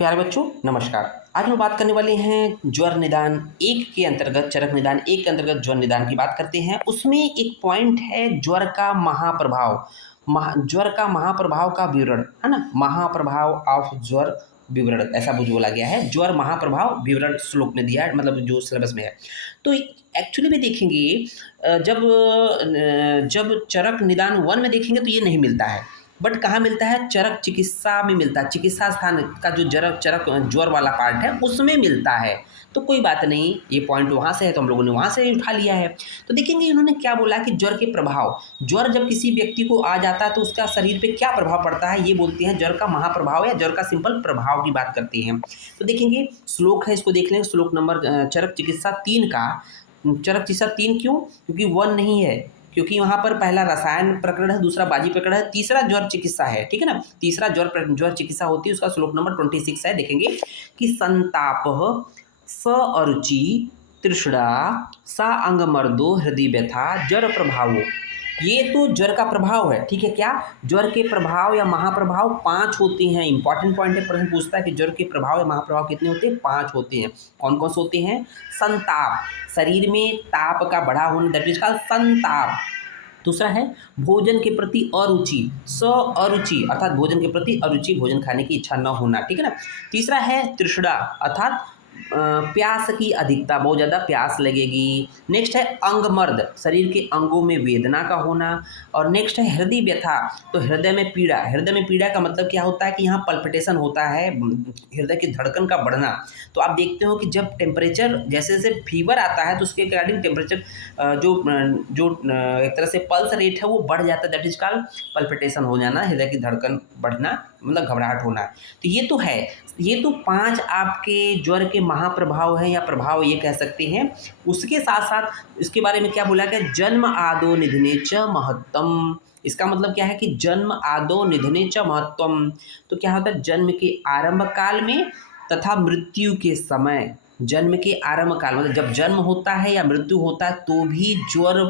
प्यारे बच्चों नमस्कार। आज हम बात करने वाले हैं ज्वर निदान एक के अंतर्गत चरक निदान एक के अंतर्गत ज्वर निदान की बात करते हैं। उसमें एक पॉइंट है ज्वर का महाप्रभाव। ज्वर का महाप्रभाव का विवरण है ना, महाप्रभाव ऑफ ज्वर विवरण ऐसा कुछ बोला गया है। ज्वर महाप्रभाव विवरण श्लोक में दिया है, मतलब जो सिलेबस में है। तो एक्चुअली में देखेंगे जब चरक निदान 1 में देखेंगे तो ये नहीं मिलता है, बट कहाँ मिलता है? चरक चिकित्सा में मिलता है। चिकित्सा स्थान का जो चरक ज्वर वाला पार्ट है उसमें मिलता है। तो कोई बात नहीं, ये पॉइंट वहाँ से है तो हम लोगों ने वहाँ से उठा लिया है। तो देखेंगे इन्होंने क्या बोला कि ज्वर के प्रभाव, ज्वर जब किसी व्यक्ति को आ जाता है तो उसका शरीर पे क्या प्रभाव पड़ता है, ये बोलते हैं ज्वर का महाप्रभाव या ज्वर का सिंपल प्रभाव की बात करते हैं। तो देखेंगे श्लोक है, इसको देख लें। श्लोक नंबर चरक चिकित्सा 3 का। चरक चिकित्सा 3 क्यों? क्योंकि 1 नहीं है, क्योंकि वहाँ पर पहला रसायन प्रकरण है, दूसरा बाजी प्रकरण है, तीसरा ज्वर चिकित्सा है। ठीक है ना, तीसरा ज्वर चिकित्सा होती है, उसका श्लोक नंबर 26 है। देखेंगे कि संताप स अरुचि तृष्णा सा अंगमर्दो हृदय व्यथा ज्वर प्रभावो। ये तो ज्वर का प्रभाव है। ठीक है, क्या ज्वर के प्रभाव या महाप्रभाव 5 होते हैं। इंपॉर्टेंट पॉइंट है, प्रश्न पूछता है कि ज्वर के प्रभाव या महाप्रभाव कितने होते हैं? 5 होते हैं। कौन कौन से होते हैं? संताप, शरीर में ताप का बढ़ा होना, दैट इज कॉल्ड संताप। दूसरा है भोजन के प्रति अरुचि, अरुचि अर्थात भोजन के प्रति अरुचि, भोजन खाने की इच्छा न होना। ठीक है ना। तीसरा है तृष्णा अर्थात प्यास की अधिकता, बहुत ज़्यादा प्यास लगेगी। नेक्स्ट है अंगमर्द, शरीर के अंगों में वेदना का होना। और नेक्स्ट है हृदय व्यथा, तो हृदय में पीड़ा। हृदय में पीड़ा का मतलब क्या होता है कि यहाँ पल्पिटेशन होता है, हृदय की धड़कन का बढ़ना। तो आप देखते हो कि जब टेम्परेचर जैसे जैसे फीवर आता है तो उसके अकॉर्डिंग टेम्परेचर जो एक तरह से पल्स रेट है वो बढ़ जाता है, दैट इज कॉल्ड पल्पिटेशन हो जाना, हृदय की धड़कन बढ़ना, मतलब घबराहट होना। तो ये तो है, ये तो 5 आपके ज्वर के महाप्रभाव हैं या प्रभाव ये कह सकते हैं। उसके साथ साथ इसके बारे में क्या बोला गया? जन्म आदो निधने च महत्तम। इसका मतलब क्या है कि जन्म आदो निधने च महत्तम, तो क्या होता है? जन्म के आरंभ काल में तथा मृत्यु के समय। जन्म के आरंभ काल मतलब जब जन्म होता है या मृत्यु होता है तो भी ज्वर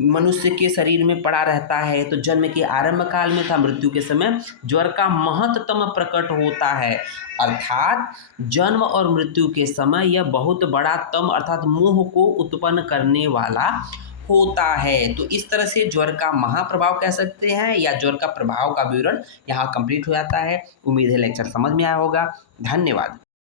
मनुष्य के शरीर में पड़ा रहता है। तो जन्म के आरंभ काल में था, मृत्यु के समय ज्वर का महत्तम प्रकट होता है। अर्थात जन्म और मृत्यु के समय यह बहुत बड़ा तम अर्थात मोह को उत्पन्न करने वाला होता है। तो इस तरह से ज्वर का महाप्रभाव कह सकते हैं या ज्वर का प्रभाव का विवरण यहाँ कंप्लीट हो जाता है। उम्मीद है लेक्चर समझ में आया होगा। धन्यवाद।